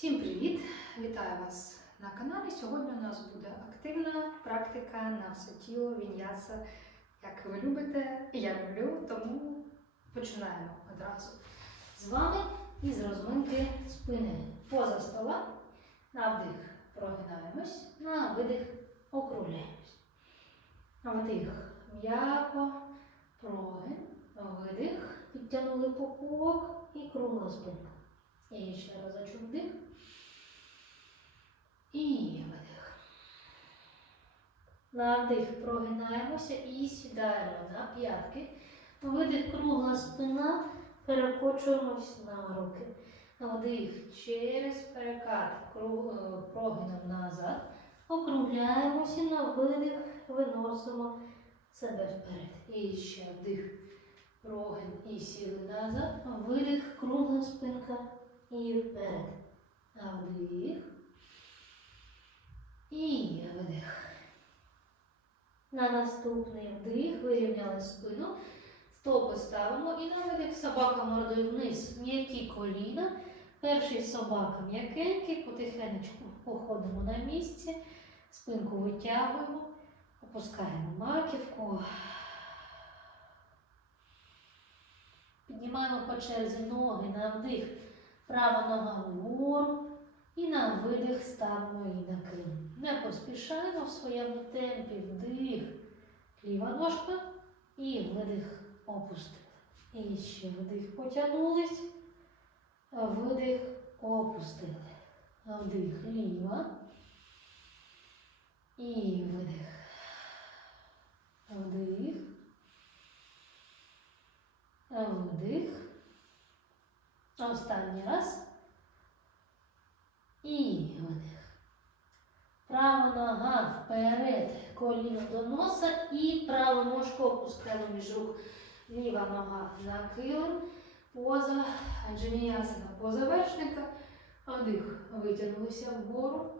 Всім привіт! Вітаю вас на каналі. Сьогодні у нас буде активна практика на все тіло віньяса, як ви любите, і я люблю, тому починаємо одразу з вами із розминки спини. Поза стола, на вдих прогинаємось, на видих округляємось. На вдих м'яко, прогин, видих, підтягнули попок і кругла спинка. І ще разочок вдих. І видих. На вдих прогинаємося і сідаємо на п'ятки. Видих кругла спина, перекочуємось на руки. Вдих через перекат е, прогином назад. Округляємося на видих, виносимо себе вперед. І ще вдих, прогин і сіли назад. Видих, кругла спинка і вперед. Вдих. І видих. На наступний вдих вирівняли спину. Стопи ставимо і на видих собака мордою вниз. М'які коліна. Перший собака м'якенький, потихенечку походимо на місці, спинку витягуємо, опускаємо маківку. Піднімаємо по черзі ноги на вдих. Права нога вгору. І на видих ставимо її на крило. Не поспішаємо в своєму темпі вдих. Ліва ножка і видих опустили. І ще вдих потягнулись. Видих опустили. Вдих ліва. І видих. Вдих. Вдих. Останній раз. І видих. Права нога вперед, коліно до носа і праву ножку опускаємо між рук. Ліва нога на килим, поза аджаніясана, поза вершника. Вдих. Витягнулися вгору.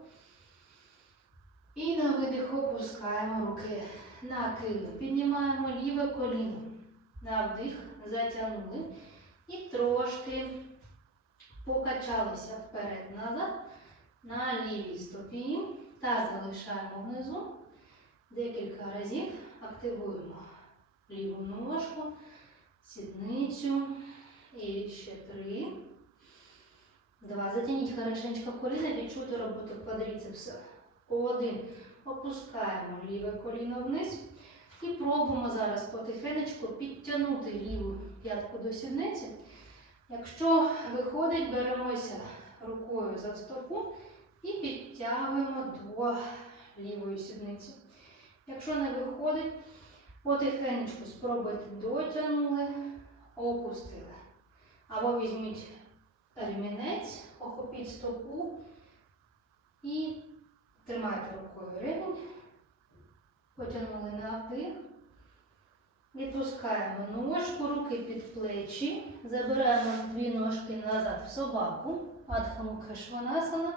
І на видих опускаємо руки на килим. Піднімаємо ліве коліно. На вдих затягнули. І трошки покачалися вперед-назад на лівій стопі та залишаємо внизу. Декілька разів активуємо ліву ножку, сідницю. І ще три. Два. Затягніть хорошенько коліна, відчути роботу квадріцепса. Один. Опускаємо ліве коліно вниз. І пробуємо зараз потихенечку підтягнути ліву п'ятку до сідниці. Якщо виходить, беремося рукою за стопу і підтягуємо до лівої сідниці. Якщо не виходить, потихенечку спробуйте дотягнули, опустили. Або візьміть ремінець, охопіть стопу і тримайте рукою ремінь, потягнули на вдих. Відпускаємо ножку, руки під плечі, забираємо дві ножки назад в собаку, Адхамукха Шванасана,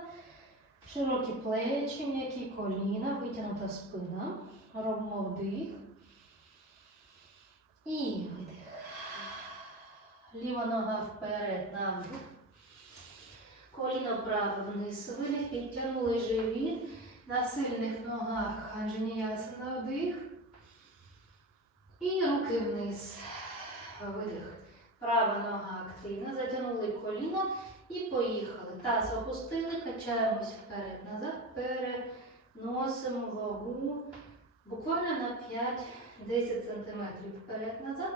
широкі плечі, м'які коліна, витягнута спина. Робимо вдих і видих. Ліва нога вперед на вдих. Коліно праве вниз, видих, підтягнули живіт. На сильних ногах Анджаніясана вдих. І руки вниз. Видих. Права нога активна. Затягнули коліно і поїхали. Таз опустили, качаємось вперед-назад, переносимо вагу буквально на 5-10 см вперед-назад.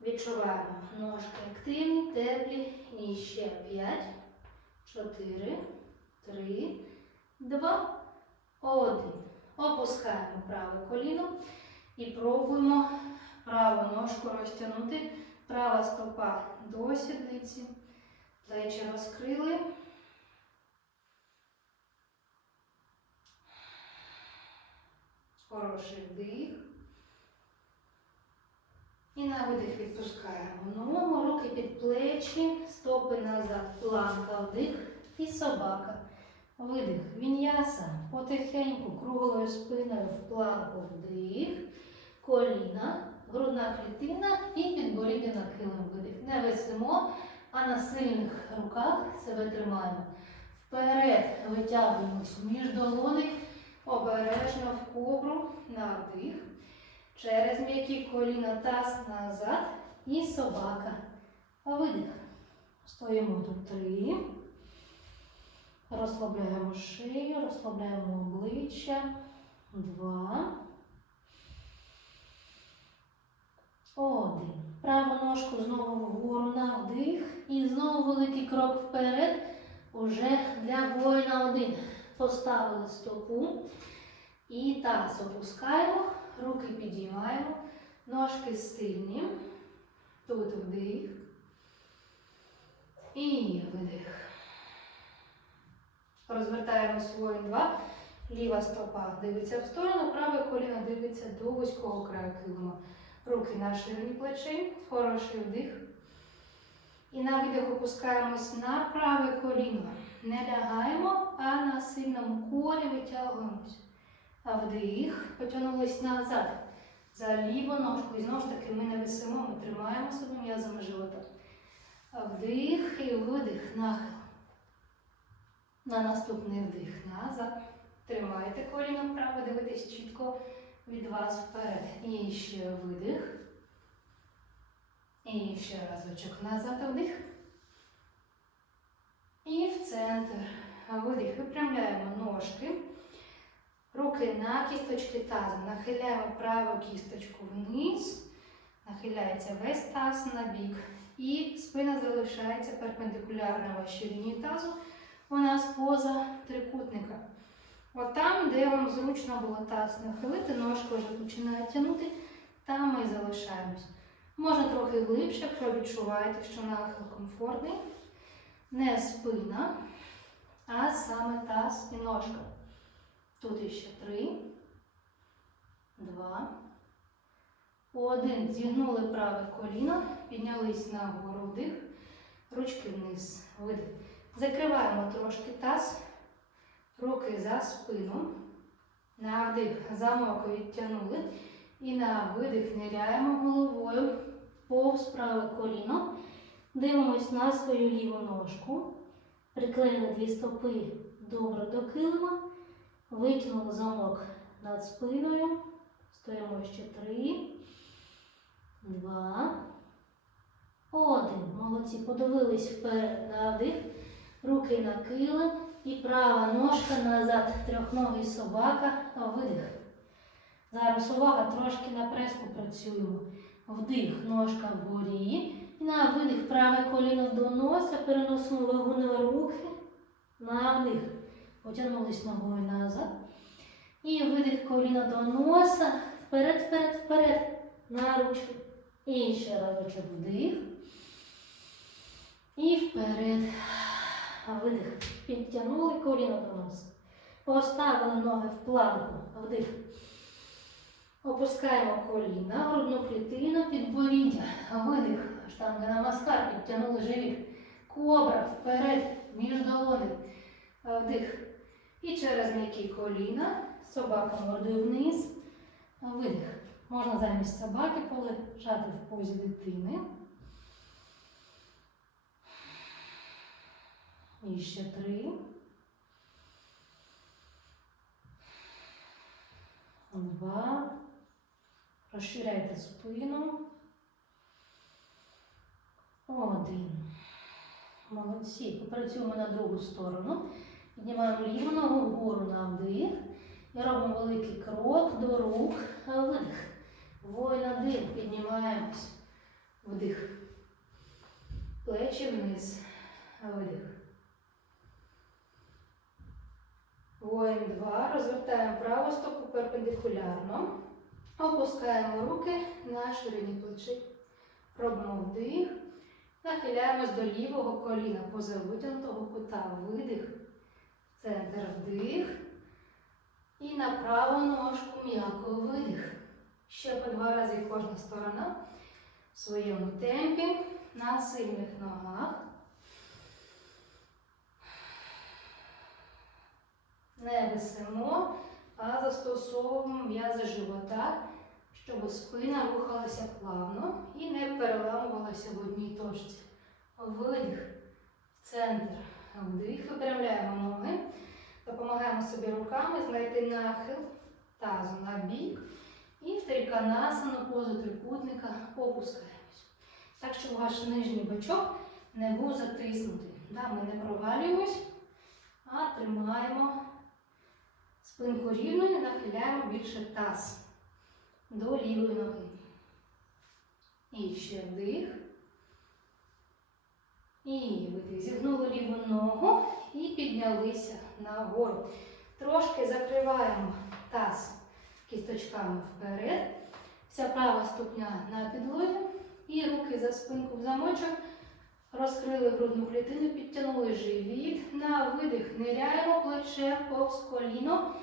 Відчуваємо ножки активні, теплі. І ще 5, 4, 3, 2, 1. Опускаємо праве коліно. І пробуємо праву ножку розтягнути. Права стопа до сідниці. Плечі розкрили. Хороший вдих. І на видих відпускаємо ногу, руки під плечі, стопи назад, планка, вдих і собака. Видих. Він'яса. Потихеньку круглою спиною в планку вдих коліна, грудна клітина і підборіддя на килим видих. Не висимо, а на сильних руках себе тримаємо. Вперед витягуємось між долони, обережно в кобру на вдих. Через м'які коліна таз назад і собака. Видих. Стоїмо тут три. Розслабляємо шию, розслабляємо обличчя. Два. Один. Праву ножку знову вгору на вдих. І знову великий крок вперед. Уже для воїна один. Поставили стопу. І таз опускаємо. Руки підіймаємо. Ножки сильні. Тут вдих. І видих. Розвертаємо воїн два. Ліва стопа дивиться в сторону, праве коліно дивиться до вузького краю килима. Руки на ширині плечей, хороший вдих. І на видих опускаємось на праве коліно. Не лягаємо, а на сильному колі витягуємось. А вдих, потягнулись назад. За ліву ножку. І знову ж таки ми не висимо, ми тримаємо себе м'язами живота. Вдих і видих, нахил. На наступний вдих назад. Тримайте коліно вправо, дивитесь чітко від вас вперед. І ще видих. І ще разочок назад вдих. І в центр. Видих. Випрямляємо ножки. Руки на кісточки тазу. Нахиляємо праву кісточку вниз. Нахиляється весь таз на бік. І спина залишається перпендикулярно вашій лінії тазу. У нас поза трикутника. От там, де вам зручно було таз нахилити, ножка вже починає тягнути, там ми залишаємось. Можна трохи глибше, якщо відчуваєте, що нахил комфортний. Не спина, а саме таз і ножка. Тут іще три, два, один. Зігнули праве коліно, піднялись нагору вдих, ручки вниз, видих. Закриваємо трошки таз, руки за спину. На вдих замок відтягнули. І на видих ниряємо головою повз праве коліно. Дивимось на свою ліву ножку. Приклеїли дві стопи добре до килима. Витягнули замок над спиною. Стоїмо ще три, два, один. Молодці. Подивились вперед на вдих. Руки на килим. І права ножка назад. Трьохногий собака. Видих. Зараз увага, трошки на прес попрацюємо. Вдих, ножка вгорі. І на видих праве коліно до носа. Переносимо вагу на руки. На вдих. Потягнулись ногою назад. І видих коліна до носа. Вперед, вперед, вперед. На ручки. І ще разочок вдих. І вперед. Видих. Підтягнули коліно до носа. Поставили ноги в планку. Вдих. Опускаємо коліна, грудну клітину, підборіддя. Видих. Штанга на маскар. Підтягнули живіт. Кобра вперед, між долони. Вдих. І через м'які коліна. Собака мордою вниз. Видих. Можна замість собаки полежати в позі дитини. І ще три. Два. Розширяйте спину. Один. Молодці. Попрацюємо на другу сторону. Піднімаємо ліву ногу вгору на вдих. І робимо великий крок до рук. Видих. Воїн один. Піднімаємось. Вдих. Плечі вниз. Видих. Воїн 2. Розвертаємо праву стопу перпендикулярно. Опускаємо руки на ширині плечей. Робимо вдих. Нахиляємось до лівого коліна поза витягнутого кута. Видих. Центр вдих. І на праву ножку м'яко видих. Ще по два рази кожна сторона в своєму темпі на сильних ногах. Не висимо, а застосовуємо м'язи живота, щоб спина рухалася плавно і не переламувалася в одній точці. Видих, центр, вдих, випрямляємо собі руками, знайти нахил тазу на бік. І в триканасану позу трикутника опускаємось. Так, щоб ваш нижній бочок не був затиснутий. Да, ми не провалюємось, а тримаємо спинку рівною, нахиляємо більше таз до лівої ноги. І ще вдих. І видих. Зігнули ліву ногу і піднялися нагору. Трошки закриваємо таз кісточками вперед. Вся права ступня на підлозі. І руки за спинку в замочок. Розкрили грудну клітину, підтягнули живіт. На видих ниряємо плече повз коліно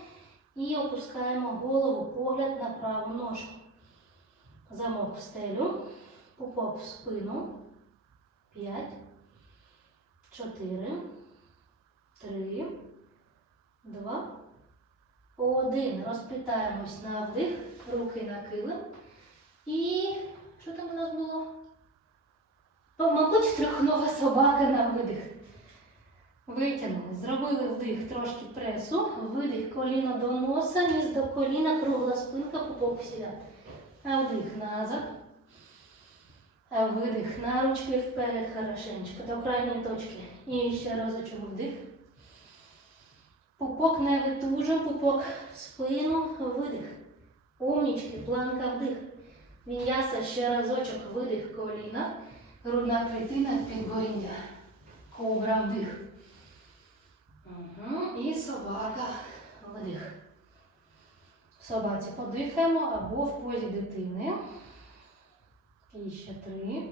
і опускаємо голову, погляд на праву ножку. Замок в стелю, пупок в спину. П'ять, чотири, три, два, один. Розплітаємось на вдих, руки на килим. І що там у нас було? Мабуть, трьохнога собака на видих. Витягнули, зробили вдих, трошки пресу, видих коліно до носа, ніс до коліна, кругла спинка, пупок. А вдих назад. Видих на ручки вперед, хорошенечко, до крайньої точки. І ще разочок вдих. Пупок не витужим, пупок в спину, видих. Умнічки, планка вдих. Він'яса ще разочок, видих коліна. Грудна клітина підборіння. Кобра вдих. Угу. І собака видих. В собаці подихаємо або в позі дитини. І ще три.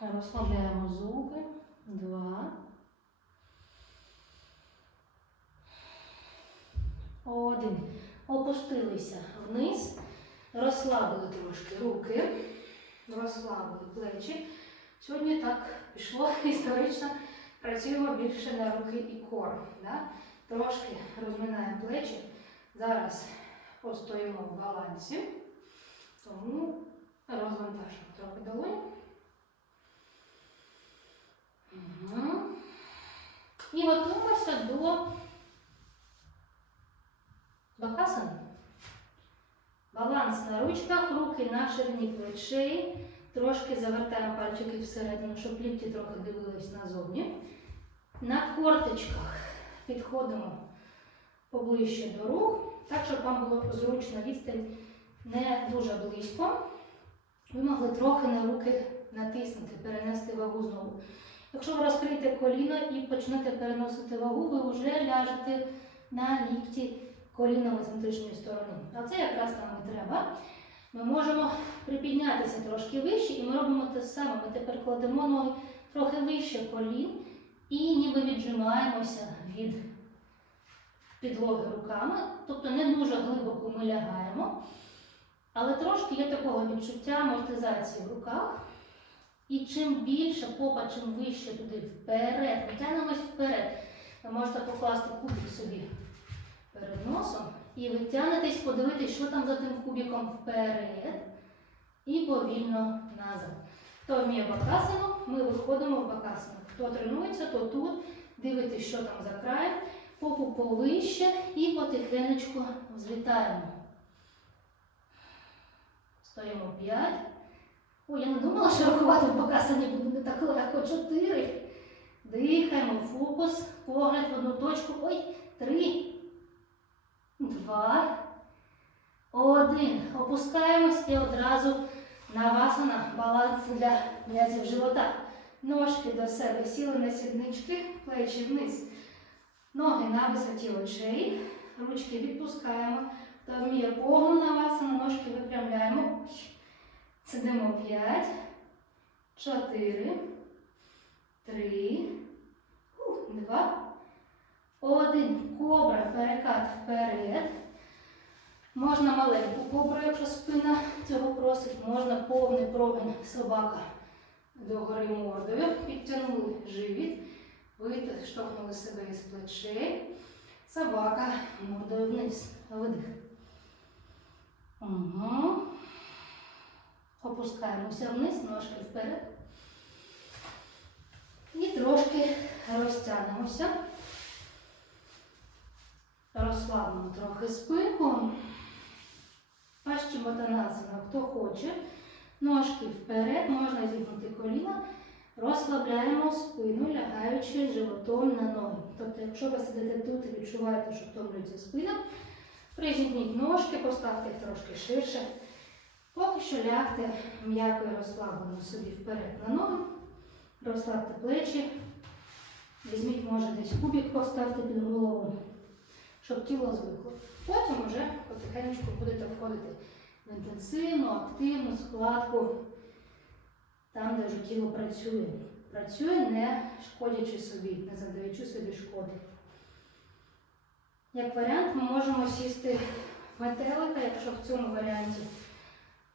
Розслабляємо зуби. Два. Один. Опустилися вниз. Розслабили трошки руки. Розслабили плечі. Сьогодні так пішло історично. Працюємо більше на руки і кор. Да? Трошки розминаємо плечі. Зараз постоїмо в балансі, тому розвантажимо трохи долоні. Угу. І готуємося до бакасани. Баланс на ручках, руки на ширині плечей. Трошки завертаємо пальчики всередину, щоб лікті трохи дивились назовні. На корточках підходимо поближче до рук, так, щоб вам було зручно відстань не дуже близько. Ви могли трохи на руки натиснути, перенести вагу знову. Якщо ви розкриєте коліно і почнете переносити вагу, ви вже ляжете на лікті коліном з внутрішньої сторони. А це якраз нам і треба. Ми можемо припіднятися трошки вище, і ми робимо те саме. Ми тепер кладемо ноги трохи вище колін і ніби віджимаємося від підлоги руками. Тобто не дуже глибоко ми лягаємо, але трошки є такого відчуття амортизації в руках. І чим більше попа, чим вище туди вперед, ми тягнемось вперед. Ви можете покласти кубик собі перед носом і ви тягнетесь, подивитись, що там за тим кубиком вперед і повільно назад. Хто вміє бакасану, ми виходимо в бакасану. Хто тренується, то тут дивитесь, що там за краєм, попу повище і потихенечку взлітаємо. Стоїмо 5. Ой, я не думала, що рахувати в бакасані буде не так легко. 4. Дихаємо, фокус, погляд в одну точку. Ой, 3. Два. Один. Опускаємось і одразу навасана баланс для м'язів живота. Ножки до себе сіли на сіднички, плечі вниз. Ноги на висоті очей. Ручки відпускаємо. Хто вміє повну навасану, ножки випрямляємо. Сидимо 5, 4, 3, 2, один. Кобра, перекат вперед. Можна маленьку кобру, якщо спина цього просить, можна повний прогин собака догори мордою. Підтягнули живіт, виштовхнули себе із плечей. Собака мордою вниз. Видих. Угу. Опускаємося вниз, ножки вперед. І трошки розтягнемося. Розслабимо трохи спинку. Пащеботанасана, хто хоче. Ножки вперед, можна зігнути коліна. Розслабляємо спину, лягаючи животом на ноги. Тобто, якщо ви сидите тут і відчуваєте, що втомлюється спина, призігніть ножки, поставте їх трошки ширше. Поки що лягте м'яко і розслаблено собі вперед на ноги. Розслабте плечі. Візьміть, може, десь кубик поставте під голову, щоб тіло звикло. Потім вже потихеньку будете входити в інтенсивну, активну складку, там, де вже тіло працює. Працює, не шкодячи собі, не завдаючи собі шкоди. Як варіант, ми можемо сісти в метелика, якщо в цьому варіанті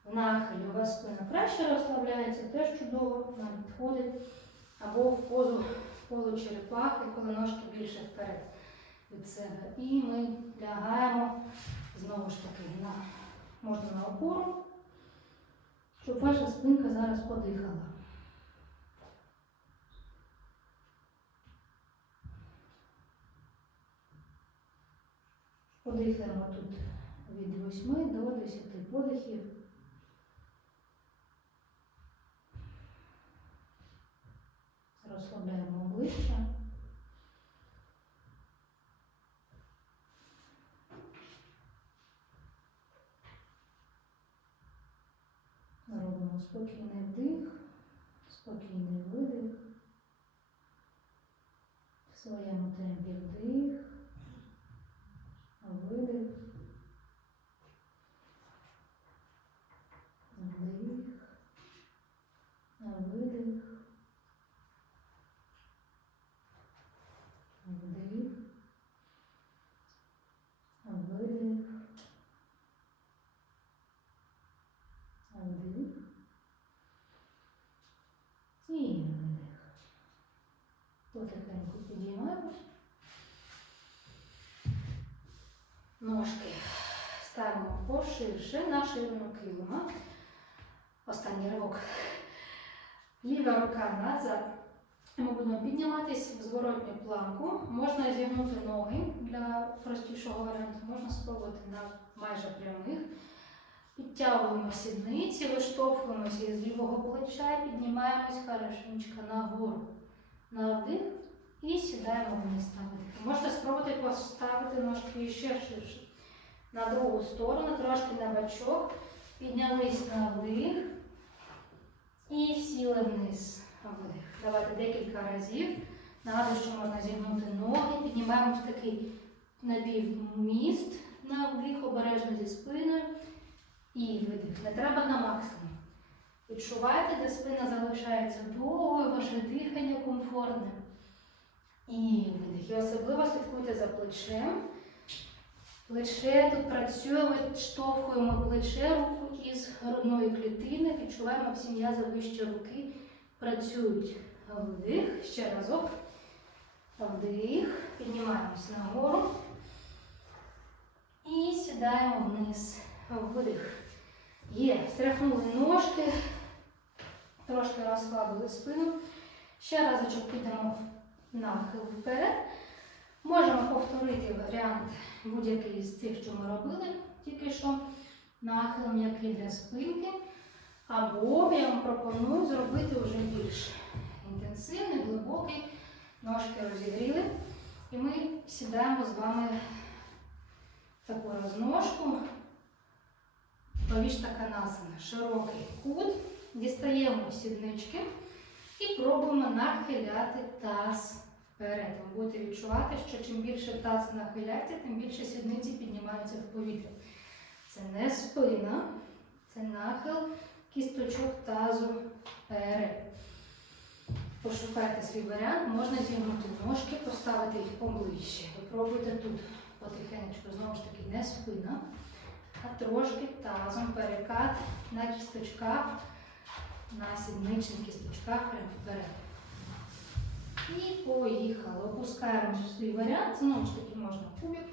в нахилі у вас спина краще розслабляється, теж чудово, нам підходить. Або в позу получерепахи, коли ножки більше вперед від себе. І ми лягаємо знову ж таки на, можна на опору, щоб ваша спинка зараз подихала. Подихаємо тут від 8 до 10 подихів. Розслабляємо обличчя. Робимо спокійний вдих, спокійний видих. В своєму темпі вдих, видих, вдих, видих. Вдих, видих, вдих і видих. Потихеньку підіймаємось. Ножки ставимо поширше на ширину килима. Останній ривок. Ліва рука назад. Ми будемо підніматися в зворотню планку. Можна зігнути ноги для простішого варіанту, можна спробувати на майже прямих. Підтягуємо сідниці, виштовхуємося із лівого плеча і піднімаємось хорошенько нагору. На вдих і сідаємо вниз видих. Можете спробувати поставити ножки ще ширше. На другу сторону, трошки на бачок. Піднялись на вдих і сіли вниз. Видих. Давайте декілька разів. Нагадую, що можна зігнути ноги. Піднімаємо в такий напівміст на вдих, обережно зі спиною. І видих. Не треба на максимум. Відчувайте, де спина залишається довгою, ваше дихання комфортне. І видих. І особливо слідкуйте за плечем. Плече тут працює, ми штовхуємо плече руку із грудної клітини, відчуваємо всі м'язи вище руки працюють. Вдих, ще разок. Вдих, піднімаємось нагору. І сідаємо вниз. Вдих. Є. Стряхнули ножки, трошки розслабили спину. Ще разочок підемо нахил вперед. Можемо повторити варіант будь-який з цих, що ми робили, тільки що нахил м'який для спинки. Або я вам пропоную зробити вже більш інтенсивний, глибокий. Ножки розігріли. І ми сідаємо з вами в таку розножку. Повішта канасана. Широкий кут. Дістаємо сіднички і пробуємо нахиляти таз вперед. Ви будете відчувати, що чим більше таз нахиляється, тим більше сідниці піднімаються в повітря. Це не спина, це нахил кісточок тазу вперед. Пошукайте свій варіант, можна зігнути ножки, поставити їх поближче. Ви пробуйте тут потихеньку, знову ж таки, не спина, а трошки тазом перекат на кісточках, на сідничних кісточках прямо вперед. І поїхали. Опускаємо свій варіант, знову ж таки можна кубик.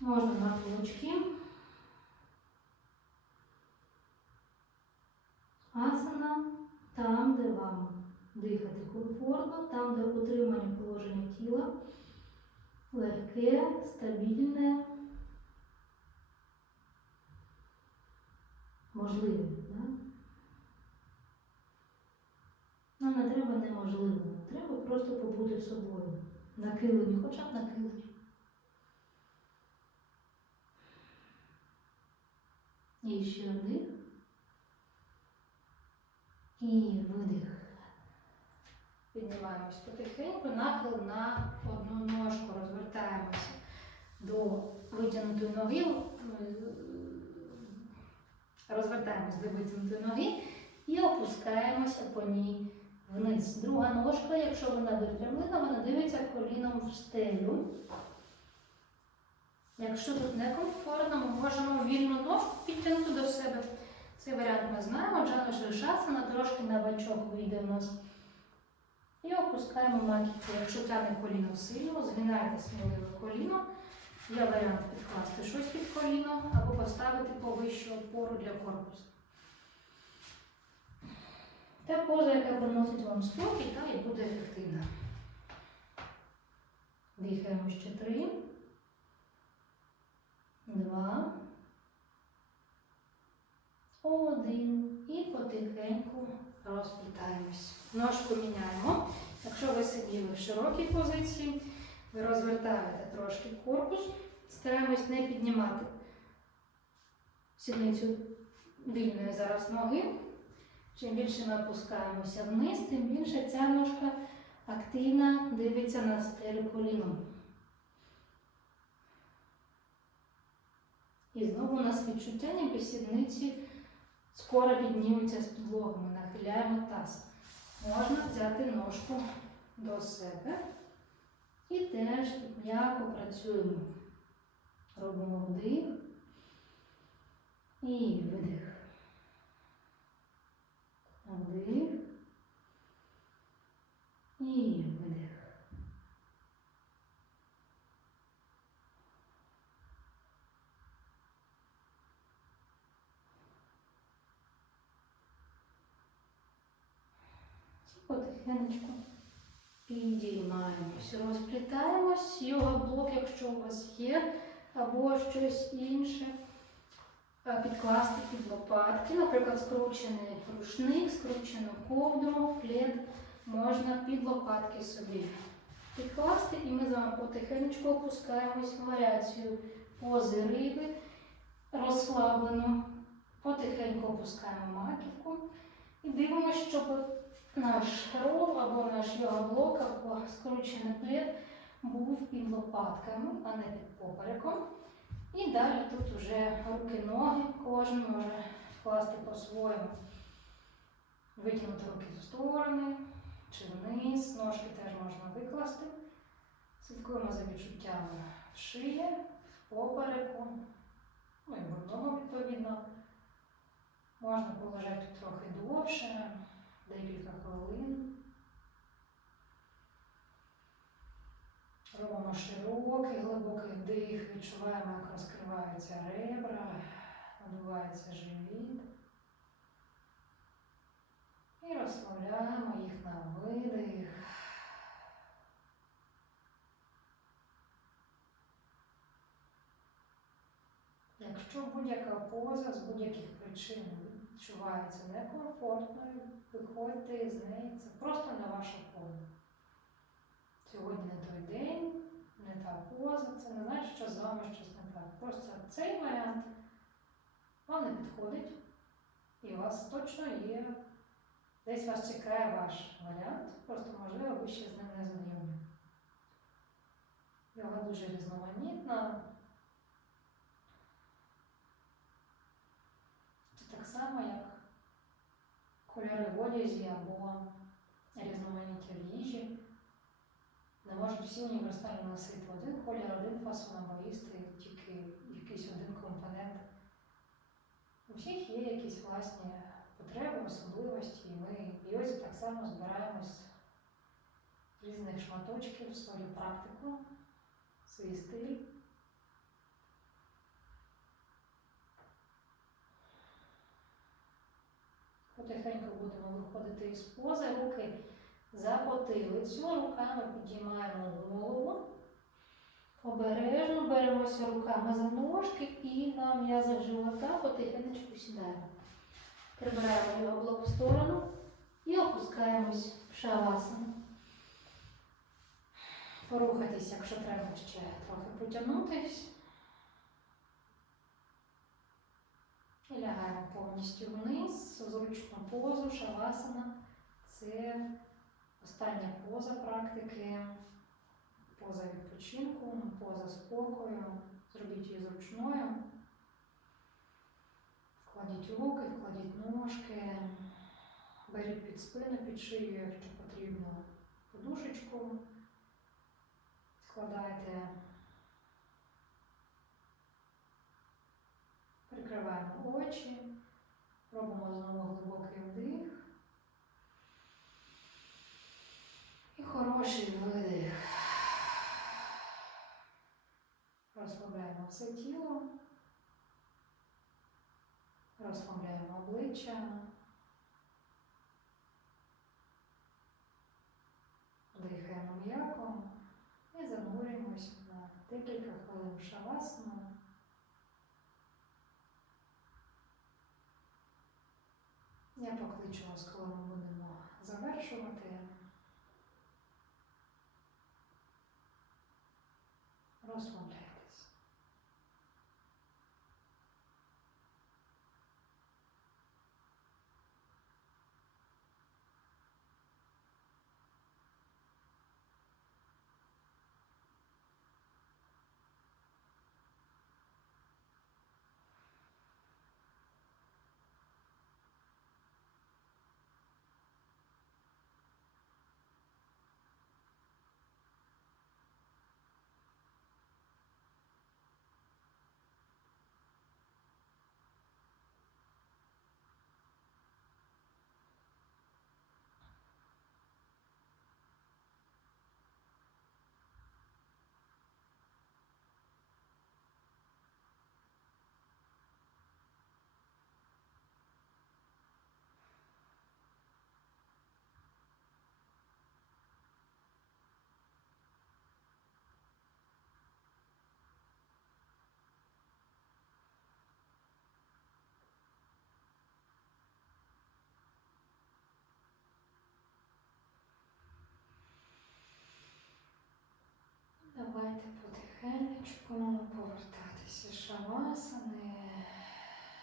Можна на кулачки. Асана. там, де вам дихати комфортно, там, де утримання положення тіла легке, стабільне, можливе. Да? Нам не треба неможливого, треба просто побути собою. Накилені, хоча б накилені. І ще вдих. І видих. Піднімаємось потихеньку, нахил на одну ножку, розвертаємося до витягнутої ноги, розвертаємось до витягнутої ноги і опускаємося по ній вниз. Друга ножка, якщо вона випрямлена, вона дивиться коліном в стелю. Якщо тут некомфортно, ми можемо вільну ножку підтягнути до себе. Цей варіант ми знаємо, Джано Шишасана трошки на бачок вийде в нас. І опускаємо маківку. Якщо тягне коліно сильно, згинайте сміливо коліно. Є варіант підкласти щось під коліно або поставити повищу опору для корпусу. Та поза, яка приносить вам спокій, та і буде ефективна. Дихаємо ще три. Два. Один. І потихеньку розплітаємось. Ножку міняємо. Якщо ви сиділи в широкій позиції, ви розвертаєте трошки корпус, стараємось не піднімати сідницю вільної зараз ноги. Чим більше ми опускаємося вниз, тим більше ця ножка активно дивиться на стелю коліном. І знову у нас відчуття, ніби сідниці скоро піднімуться з підлоги. Ми нахиляємо таз. Можна взяти ножку до себе і теж тут м'яко працюємо. Робимо вдих і видих. Вдих і видих. Потихенечку підіймаємось, розплітаємось, йога-блок, якщо у вас є, або щось інше. Е, Підкласти під лопатки, наприклад, скручений рушник, скручену ковдру, плед можна під лопатки собі підкласти, і ми з вами потихенечку опускаємось в варіацію пози риби, розслаблену. Потихеньку опускаємо маківку і дивимося, щоб наш рол або наш йога-блок, або скручений плед був під лопатками, а не під попереком. І далі тут вже руки-ноги, кожен може вкласти по-своєму. Витягнути руки в сторони чи вниз, ножки теж можна викласти. Слідкуємо за відчуттями шиї, попереку, ну і грудного відповідно. Можна полежати трохи довше, декілька хвилин. Робимо широкий, глибокий вдих, відчуваємо, як розкриваються ребра, надувається живіт. І розслабляємо їх на видих. Якщо будь-яка поза з будь-яких причин відчувається некомфортною, виходьте з неї. Це просто не ваша поза. Сьогодні не той день, не та поза, це не значить, що з вами щось не так. Просто цей варіант вам не підходить, і у вас точно є, десь вас чекає ваш варіант, просто можливо ви ще з ним не знайомі. Йога дуже різноманітна. Це так само, як кольори в одязі або різноманіття в їжі. Не можуть всі універсально носити один колір, один фасон або їсти тільки якийсь один компонент. У всіх є якісь власні потреби, особливості, і ми в йозі так само збираємось різних шматочків свою практику, свій стиль. Потихеньку будемо виходити із пози, руки за потилицю, руками підіймаємо голову. Обережно беремося руками за ножки і на м'язах живота потихенечку сідаємо. Прибираємо його блок в сторону і опускаємось в шавасану. Порухатись, якщо треба ще трохи потягнутись. І лягаємо повністю вниз, позу, шавасана. Це остання поза практики, поза відпочинку, поза спокою. Зробіть її зручною. Вкладіть руки, вкладіть ножки, беріть під спину, під шию, якщо потрібно, подушечку. Складайте, прикриваємо очі, робимо знову глибокий вдих. І хороший видих. Розслабляємо все тіло. Розслабляємо обличчя. Дихаємо м'яко і занурюємося на декілька хвилин шавасану. Я покличу вас, коли ми будемо завершувати. Розслабляйтесь. Давайте потихенечку повертатися шавасани.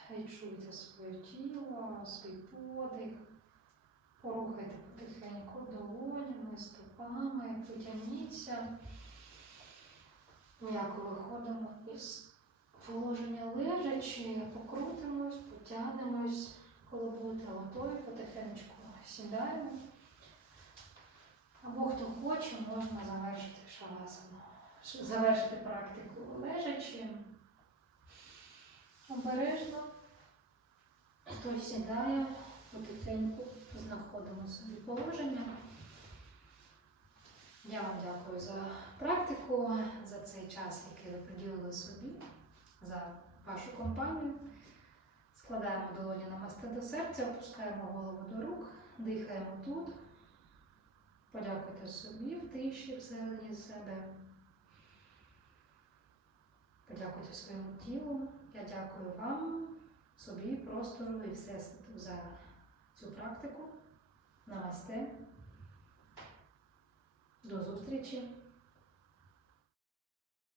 Відчуйте своє тіло, свій подих. Порухайте потихеньку долонями, стопами, потягніться. М'яко виходимо із положення лежачи, покрутимось, потягнемось. Коли будете готові, потихенечку сідаємо. Або хто хоче, можна завершити шавасану. Завершити практику лежачи. Обережно. Хто сідає, потихеньку знаходимо собі положення. Я вам дякую за практику, за цей час, який ви приділили собі, за вашу компанію. Складаємо долоні на масте до серця, опускаємо голову до рук, дихаємо тут. Подякуйте собі в тиші всередині себе. Подякуйте своєму тілу. Я дякую вам, собі, простору і Всесвіту за цю практику. Намасте. До зустрічі.